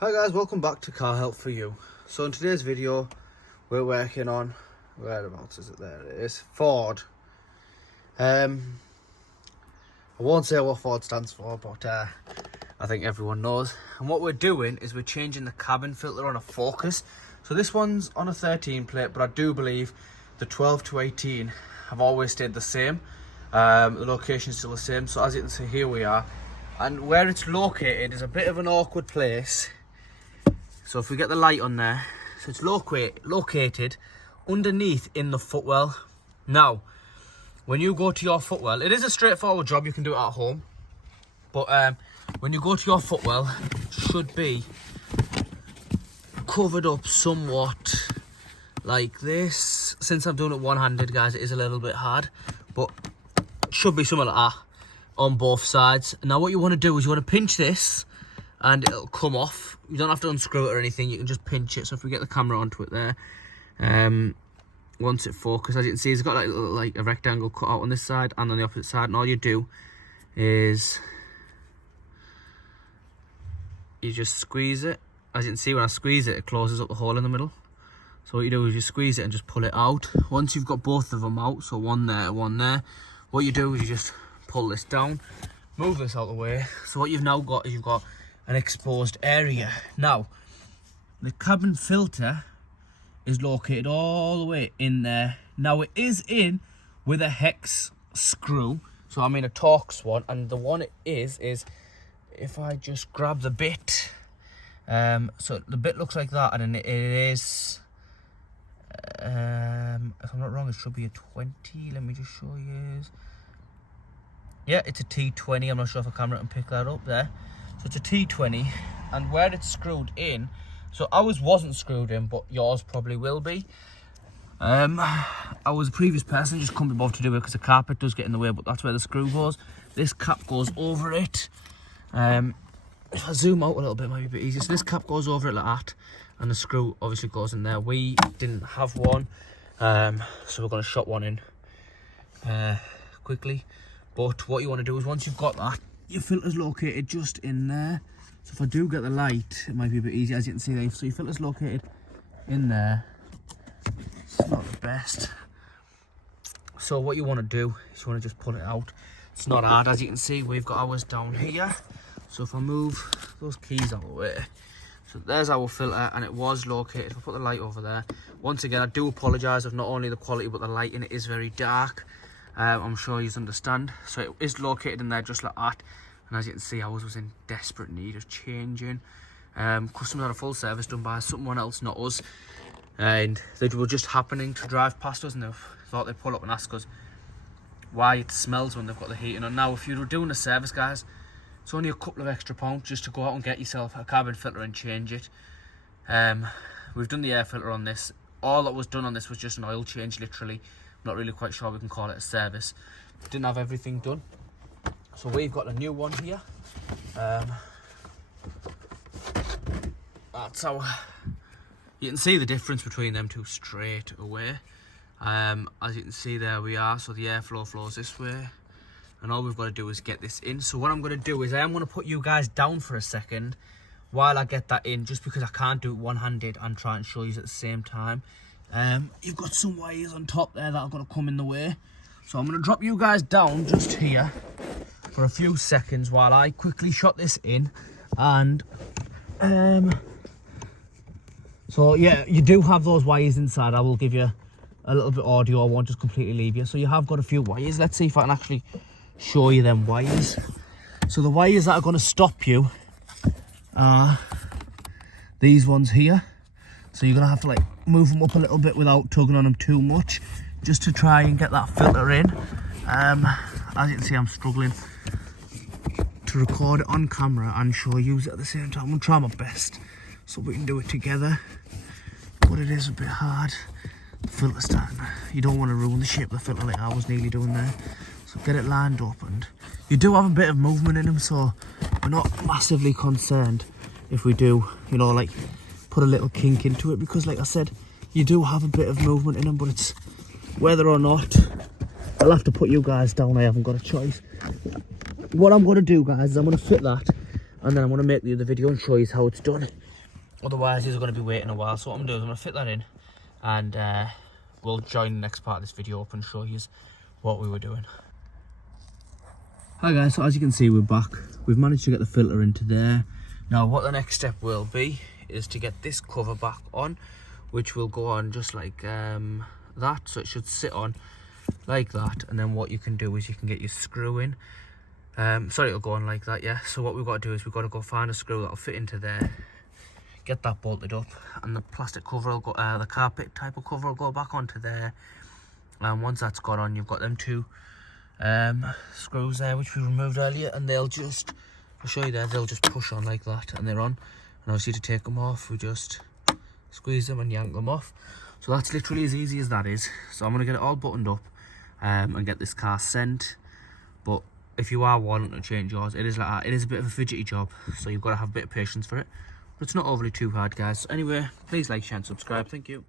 Hi guys, welcome back to Car Help For You. So in today's video, we're working on, whereabouts is it? There it is, Ford. I won't say what Ford stands for, but I think everyone knows. And what we're doing is we're changing the cabin filter on a Focus. So this one's on a 13 plate, but I do believe the 12 to 18 have always stayed the same. The location's still the same, so as you can see, here we are. And where it's located is a bit of an awkward place. So if we get the light on there, so it's located underneath in the footwell. Now, when you go to your footwell, it is a straightforward job, you can do it at home. But when you go to your footwell, it should be covered up somewhat like this. Since I'm doing it one-handed, guys, it is a little bit hard. But it should be something like that on both sides. Now what you want to do is you want to pinch this and it'll come off. You don't have to unscrew it or anything, you can just pinch it. So if we get the camera onto it there, once it focuses, as you can see, it's got like a rectangle cut out on this side and on the opposite side, and all you do is you just squeeze it. As you can see, when I squeeze it, it closes up the hole in the middle. So what you do is you squeeze it and just pull it out. Once you've got both of them out, so one there, what you do is you just pull this down, move this out of the way. So what you've now got is you've got an exposed area. Now, the cabin filter is located all the way in there. Now it is in with a hex screw, so I mean a Torx one, and the one it is if I just grab the bit, so the bit looks like that, and then it is, if I'm not wrong, it should be a 20. Let me just show you. Yeah, it's a T20. I'm not sure if a camera can pick that up there. So it's a T20, and where it's screwed in, so ours wasn't screwed in, but yours probably will be. I was a previous person, just couldn't be bothered to do it because the carpet does get in the way, but that's where the screw goes. This cap goes over it. If I zoom out a little bit, it might be a bit easier. So this cap goes over it like that, and the screw obviously goes in there. We didn't have one, so we're going to shop one in quickly. But what you want to do is, once you've got that, your filter's located just in there. So if I do get the light, it might be a bit easier, as you can see there. So your filter's located in there. It's not the best. So what you want to do is you want to just pull it out. It's not hard, as you can see, we've got ours down here. So if I move those keys out of the way, so there's our filter, and it was located. If I put the light over there, once again, I do apologise of not only the quality but the lighting. It is very dark. I'm sure you understand. So it is located in there just like that, and as you can see, ours was in desperate need of changing. Customers had a full service done by someone else, not us, and they were just happening to drive past us, and they thought they'd pull up and ask us why it smells when they've got the heating on. Now if you were doing a service, guys, it's only a couple of extra pounds just to go out and get yourself a cabin filter and change it. We've done the air filter on this. All that was done on this was just an oil change, literally. Not really quite sure we can call it a service. Didn't have everything done. So we've got a new one here. That's our... You can see the difference between them two straight away. As you can see, there we are. So the airflow flows this way. And all we've got to do is get this in. So what I'm going to do is I am going to put you guys down for a second while I get that in, just because I can't do it one-handed and try and show you at the same time. You've got some wires on top there that are going to come in the way. So I'm going to drop you guys down just here for a few seconds while I quickly shot this in. And so yeah, you do have those wires inside. I will give you a little bit of audio. I won't just completely leave you. So you have got a few wires. Let's see if I can actually show you them wires. So the wires that are going to stop you are these ones here. So you're going to have to like move them up a little bit without tugging on them too much, just to try and get that filter in. As you can see, I'm struggling to record it on camera and show you it at the same time. I'm going to try my best so we can do it together, but it is a bit hard. The filter stand, you don't want to ruin the shape of the filter like I was nearly doing there. So get it lined up, and you do have a bit of movement in them, so we're not massively concerned if we do, you know, like put a little kink into it, because like I said, you do have a bit of movement in them. But it's whether or not, I'll have to put you guys down. I haven't got a choice. What I'm going to do, guys, is I'm going to fit that, and then I'm going to make the other video and show you how it's done. otherwise these are going to be waiting a while. So what I'm going to do is I'm going to fit that in, and we'll join the next part of this video up and show you what we were doing. Hi guys, so as you can see we're back. We've managed to get the filter into there. Now what the next step will be is to get this cover back on, which will go on just like that, so it should sit on like that. And then what you can do is you can get your screw in. Sorry, it'll go on like that, yeah. So what we've got to do is we've got to go find a screw that'll fit into there, get that bolted up, and the plastic cover will go, the carpet type of cover will go back onto there. And once that's got on, you've got them two screws there which we removed earlier, and they'll just, I'll show you there, they'll just push on like that and they're on. And obviously to take them off, we just squeeze them and yank them off. So that's literally as easy as that is. So I'm going to get it all buttoned up and get this car sent. But if you are wanting to change yours, it is like that. It is a bit of a fidgety job, so you've got to have a bit of patience for it. But it's not overly too hard, guys. So anyway, please like, share and subscribe. Thank you.